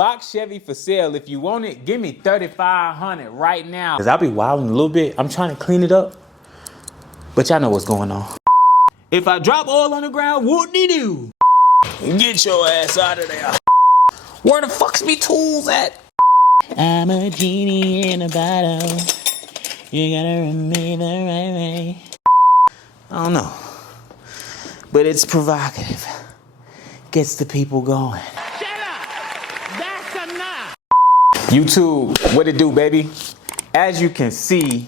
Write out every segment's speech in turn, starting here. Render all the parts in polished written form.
box Chevy for sale. If you want it, give me $3,500 right now. Cause I'll be wilding a little bit. I'm trying to clean it up, but y'all know what's going on. If I drop oil on the ground, whoop-de-doo. Get your ass out of there. Where the fuck's me tools at? I'm a genie in a bottle. You gotta run me the right way. I don't know, but it's provocative. Gets the people going. Shut up! That's enough! YouTube, what it do, baby? As you can see,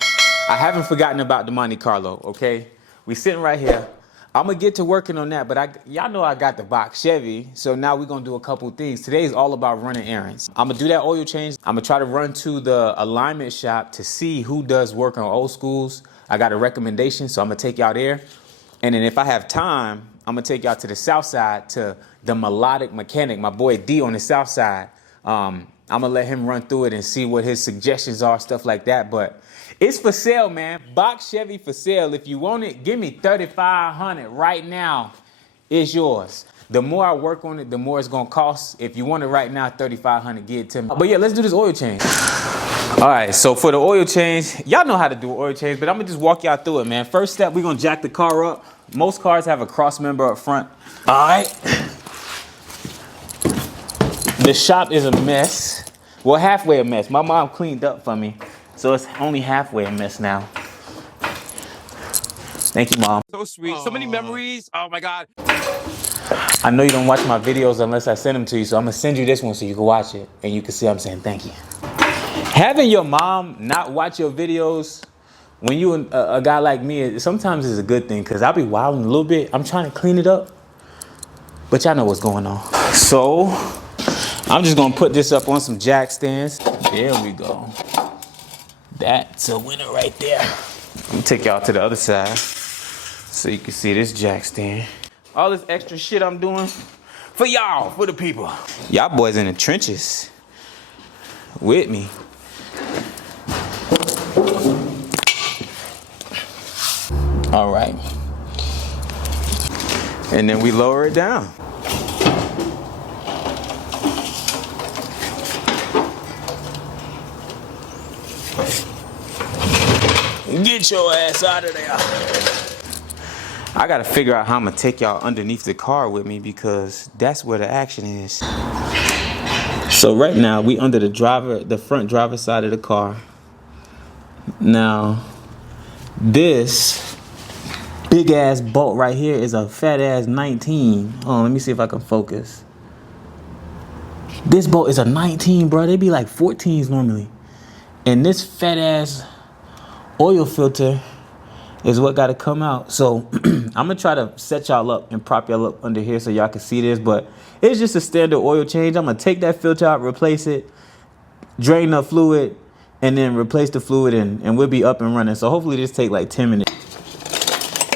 I haven't forgotten about the Monte Carlo, okay? We sitting right here. I'm gonna get to working on that, but y'all know I got the box Chevy, so now we're gonna do a couple things. Today is all about running errands. I'm gonna do that oil change. I'm gonna try to run to the alignment shop to see who does work on old schools. I got a recommendation, so I'm gonna take y'all there. And then if I have time, I'm gonna take y'all to the south side to the melodic mechanic, my boy D on the south side. I'm gonna let him run through it and see what his suggestions are, stuff like that. But it's for sale, man. Box Chevy for sale. If you want it, give me $3,500 right now. It's yours. The more I work on it, the more it's gonna cost. If you want it right now, $3,500, get it to me. But yeah, let's do this oil change. All right, so for the oil change, y'all know how to do an oil change, but I'm gonna just walk y'all through it, man. First step, we're gonna jack the car up. Most cars have a cross member up front. All right. The shop is a mess. Well, halfway a mess. My mom cleaned up for me, so it's only halfway a mess now. Thank you, Mom. So sweet. So many memories. Oh my God. I know you don't watch my videos unless I send them to you, so I'm gonna send you this one so you can watch it and you can see I'm saying thank you. Having your mom not watch your videos when you a guy like me, sometimes is a good thing, because I'll be wilding a little bit. I'm trying to clean it up, but y'all know what's going on. So I'm just gonna put this up on some jack stands. There we go. That's a winner right there. I'm gonna take y'all to the other side so you can see this jack stand. All this extra shit I'm doing for y'all, for the people. Y'all boys in the trenches with me. All right. And then we lower it down. Get your ass out of there. I gotta figure out how I'm gonna take y'all underneath the car with me, because that's where the action is. So right now we under the front driver's side of the car. Now, this big ass bolt right here is a fat ass 19. Oh, let me see if I can focus. This bolt is a 19, bro. They be like 14s normally. And this fat ass oil filter is what got to come out. So I'm gonna try to set y'all up and prop y'all up under here so y'all can see this, but it's just a standard oil change. I'm gonna take that filter out, replace it, drain the fluid, and then replace the fluid, and we'll be up and running. So hopefully this take like 10 minutes.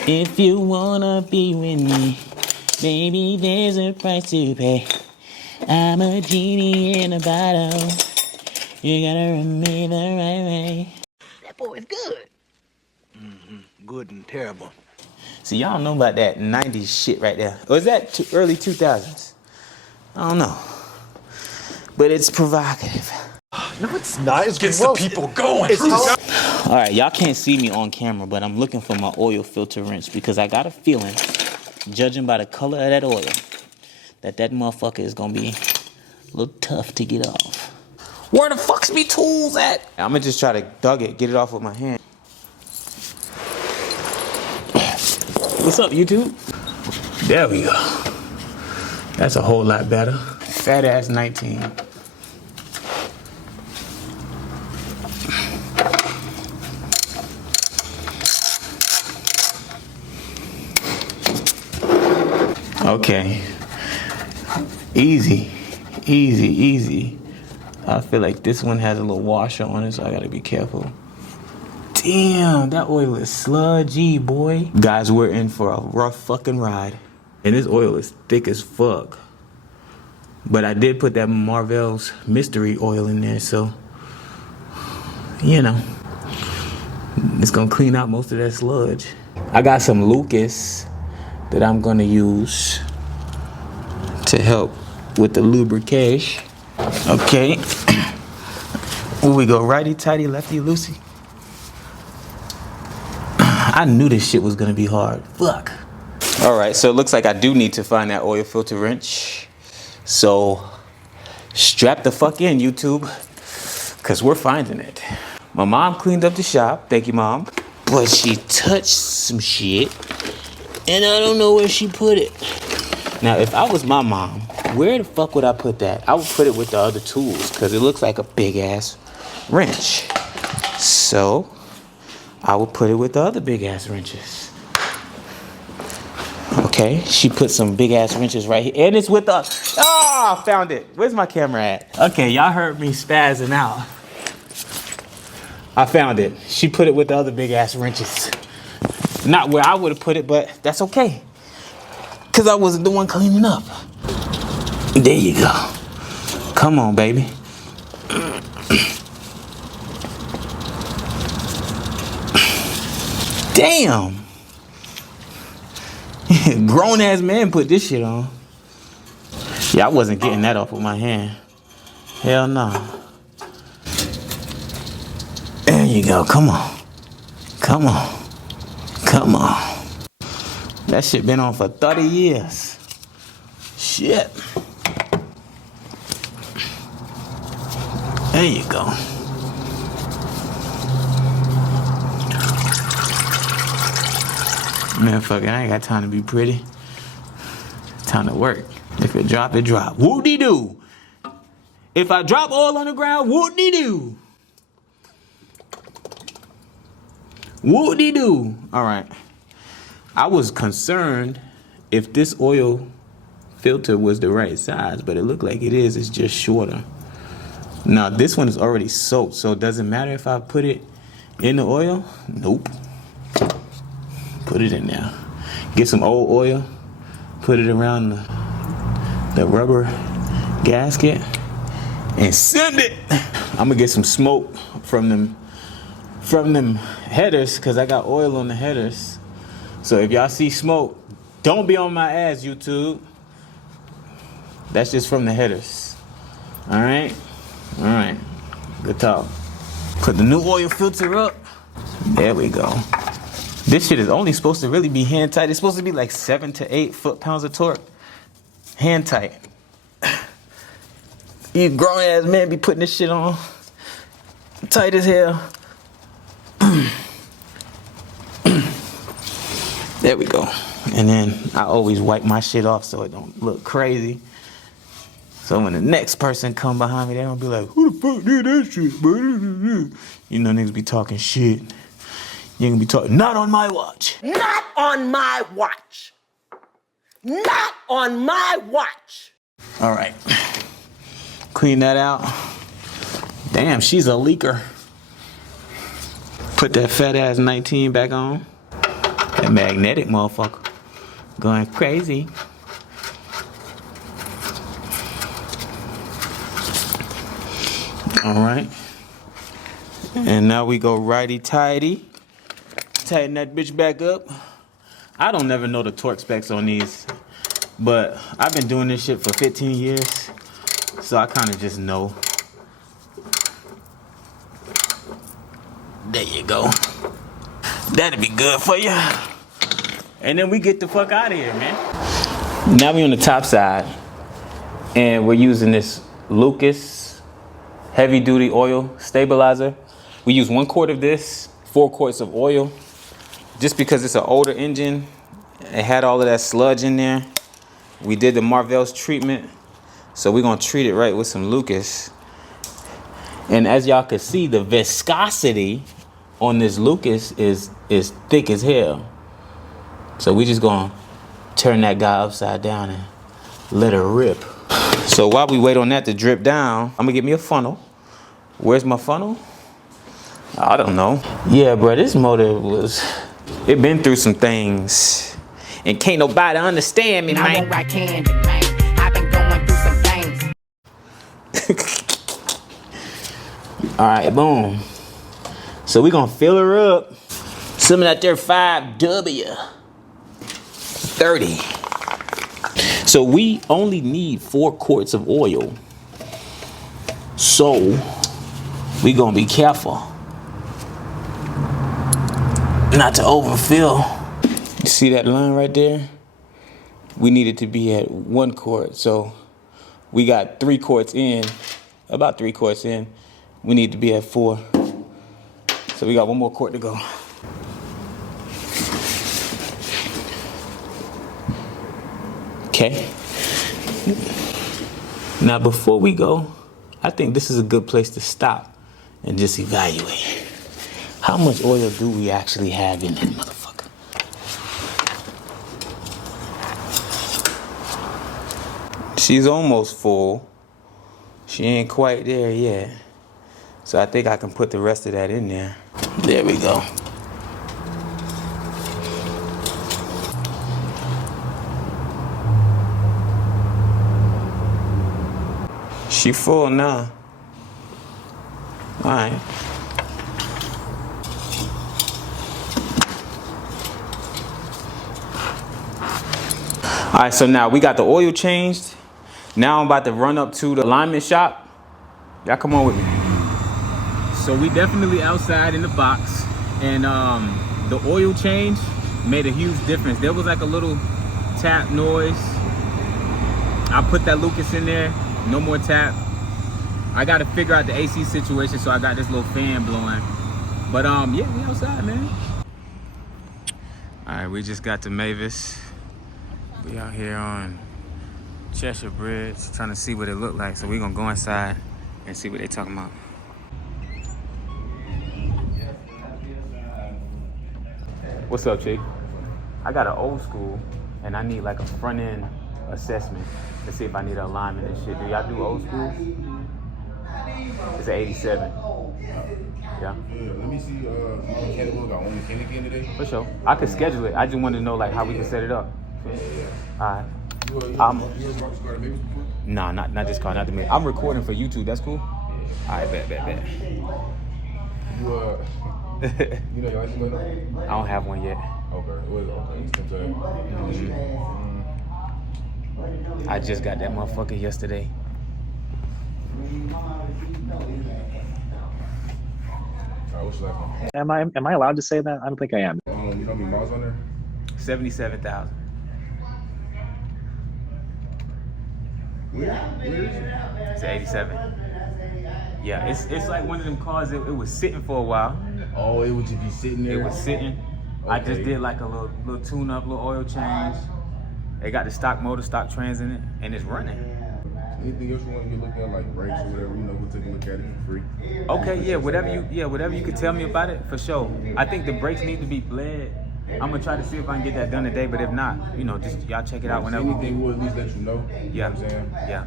If you wanna be with me, baby, there's a price to pay. I'm a genie in a bottle. You gotta run me the right way. That boy is good. Good and terrible. See, y'all don't know about that 90s shit right there. Or is that early 2000s? I don't know. But it's provocative. No, it's not. It gets the people going. All right, y'all can't see me on camera, but I'm looking for my oil filter wrench, because I got a feeling, judging by the color of that oil, that motherfucker is gonna be a little tough to get off. Where the fuck's me tools at? I'm gonna just try to get it off with my hand. What's up, YouTube? There we go. That's a whole lot better. Fat ass 19. Okay. Easy. Easy, easy. I feel like this one has a little washer on it, so I gotta be careful. Damn, that oil is sludgy, boy. Guys, we're in for a rough fucking ride. And this oil is thick as fuck. But I did put that Marvell's mystery oil in there, so, you know, it's gonna clean out most of that sludge. I got some Lucas that I'm gonna use to help with the lubrication. Okay. Will we go righty tighty, lefty loosey? I knew this shit was gonna be hard. Fuck. All right, so it looks like I do need to find that oil filter wrench. So strap the fuck in, YouTube, cause we're finding it. My mom cleaned up the shop. Thank you, Mom. But she touched some shit, and I don't know where she put it. Now, if I was my mom, where the fuck would I put that? I would put it with the other tools, cause it looks like a big ass wrench. So I would put it with the other big ass wrenches. Okay, she put some big ass wrenches right here, and it's with the, I found it. Where's my camera at? Okay, y'all heard me spazzing out. I found it. She put it with the other big ass wrenches. Not where I would have put it, but that's okay. Cause I wasn't the one cleaning up. There you go. Come on, baby. Damn. Grown ass man put this shit on. Yeah, I wasn't getting that off with my hand. Hell no. There you go. Come on. Come on. Come on. That shit been on for 30 years. Shit. There you go. Man, fuck it, I ain't got time to be pretty. Time to work. If it drop, it drop. Whoop-de-doo. If I drop oil on the ground, whoop-de-doo. Whoop-de-doo. All right. I was concerned if this oil filter was the right size, but it looked like it is. It's just shorter. Now, this one is already soaked, so it doesn't matter if I put it in the oil. Nope. Put it in there. Get some old oil. Put it around the rubber gasket and send it. I'm gonna get some smoke from them headers, because I got oil on the headers. So if y'all see smoke, don't be on my ass, YouTube. That's just from the headers. All right? All right. Good talk. Put the new oil filter up. There we go. This shit is only supposed to really be hand tight. It's supposed to be like 7 to 8 foot-pounds of torque. Hand tight. You grown ass man be putting this shit on. Tight as hell. There we go. And then I always wipe my shit off so it don't look crazy. So when the next person come behind me, they gonna be like, who the fuck did that shit, bro? You know niggas be talking shit. You gonna be talking, not on my watch. Not on my watch. Not on my watch. All right. Clean that out. Damn, she's a leaker. Put that fat ass 19 back on. That magnetic motherfucker. Going crazy. All right. And now we go righty tighty. Tighten that bitch back up. I don't never know the torque specs on these, but I've been doing this shit for 15 years, so I kind of just know. There you go. That'll be good for you. And then we get the fuck out of here, man. Now we on the top side, and we're using this Lucas heavy duty oil stabilizer. We use 1 quart of this, 4 quarts of oil. Just because it's an older engine, it had all of that sludge in there. We did the Marvell's treatment, so we're gonna treat it right with some Lucas. And as y'all can see, the viscosity on this Lucas is thick as hell. So we just gonna turn that guy upside down and let it rip. So while we wait on that to drip down, I'm gonna get me a funnel. Where's my funnel? I don't know. Yeah, bro, this motor it been through some things. And can't nobody understand me, man. I won't write candy, man. I've been going through some things. All right, boom. So we gonna fill her up. Some of that there 5W. 30. So we only need 4 quarts of oil. So we gonna be careful not to overfill. You see that line right there? We needed to be at 1 quart, so we got 3 quarts in, about 3 quarts in. We need to be at 4. So we got 1 more quart to go. Okay. Now before we go, I think this is a good place to stop and just evaluate. How much oil do we actually have in that motherfucker? She's almost full. She ain't quite there yet. So I think I can put the rest of that in there. There we go. She full now. All right. All right, so now we got the oil changed. Now I'm about to run up to the alignment shop. Y'all come on with me. So we definitely outside in the box, and the oil change made a huge difference. There was like a little tap noise. I put that Lucas in there, no more tap. I got to figure out the AC situation, so I got this little fan blowing. But yeah, we outside, man. All right, we just got to Mavis. We out here on Cheshire Bridge, trying to see what it looked like. So we gonna go inside and see what they talking about. What's up, chick? I got an old school, and I need like a front end assessment to see if I need an alignment and shit. Do y'all do old schools? It's an 87. Yeah. Let me see. My mechanic got one mechanic in today. For sure. I could schedule it. I just want to know like how we can set it up. All right. You ever bought this car to Mavis before? Nah, not this car, not the Mavis. I'm recording for YouTube. That's cool. All right, bet. You you know your license plate number? I don't have one yet. Okay. I just got that motherfucker yesterday. What's your last name? Am I allowed to say that? I don't think I am. You know how many miles on there? 77,000. Where is it? It's an 87. Yeah, it's like one of them cars. It was sitting for a while. Oh, it would just be sitting there. It was sitting. I just Okay. did like a little tune up, little oil change. They got the stock motor, stock trans in it, and it's running. Anything else you want to get looked at, like brakes or whatever? You know, we'll take a look at it for free. Okay, yeah, whatever you could tell me about it, for sure. I think the brakes need to be bled. I'm gonna try to see if I can get that done today, but if not, you know, just y'all check it out whenever. Anything will at least let you know. Yeah, You know what I'm saying? yeah.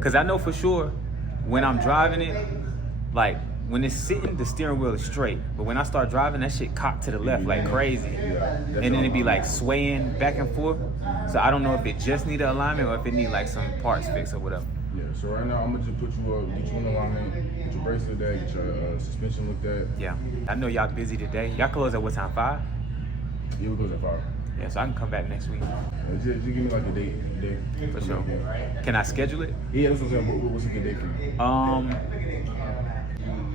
Cause I know for sure when I'm driving it, like when it's sitting, the steering wheel is straight. But when I start driving, that shit cocked to the left like crazy. Yeah, And then it be like swaying back and forth. So I don't know if it just need an alignment or if it need like some parts fixed or whatever. Yeah, so right now I'm gonna just put you up, get you in alignment, get your brakes looked at, get your suspension looked at. Yeah. I know y'all busy today. Y'all close at what time? 5? Yeah, we goes at 5. Yeah, so I can come back next week. Just give me like a date. For sure. Can I schedule it? Yeah, that's what I'm saying. What's a good date for you?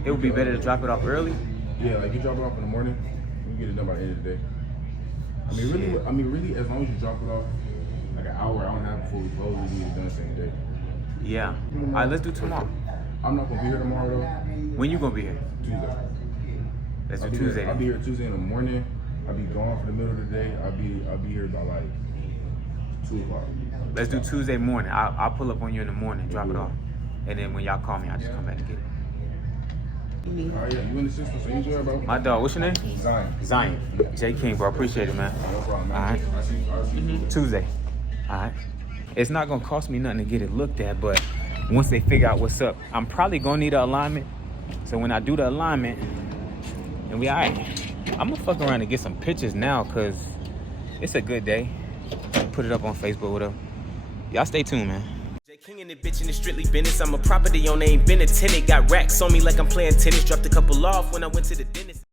It would be better to drop it off early. Yeah, like you drop it off in the morning, we get it done by the end of the day. I mean, really, as long as you drop it off like an hour and a half before we close, we get it done the same day. Yeah. All right, let's do tomorrow. I'm not gonna be here tomorrow though. When you gonna be here? Tuesday. Let's do Tuesday. I'll be here Tuesday in the morning. I'll be gone for the middle of the day. I'll be here by like 2 o'clock. Let's do Tuesday morning. I'll pull up on you in the morning, drop it off. And then when y'all call me, I'll just come back and get it. Alright, yeah, you in the system, so enjoy, bro. My dog, what's your name? Zion. Zion. J King, bro. Appreciate it, man. No problem, man. All right. I'll see you. Tuesday. All right. It's not gonna cost me nothing to get it looked at, but once they figure out what's up, I'm probably gonna need an alignment. So when I do the alignment, and we all right, I'm gonna fuck around and get some pictures now, cause it's a good day. Put it up on Facebook, whatever. Y'all stay tuned, man. King and the bitch in the strictly business. I'm a property owner, ain't been a tenant. Got racks on me like I'm playing tennis. Dropped a couple off when I went to the dentist.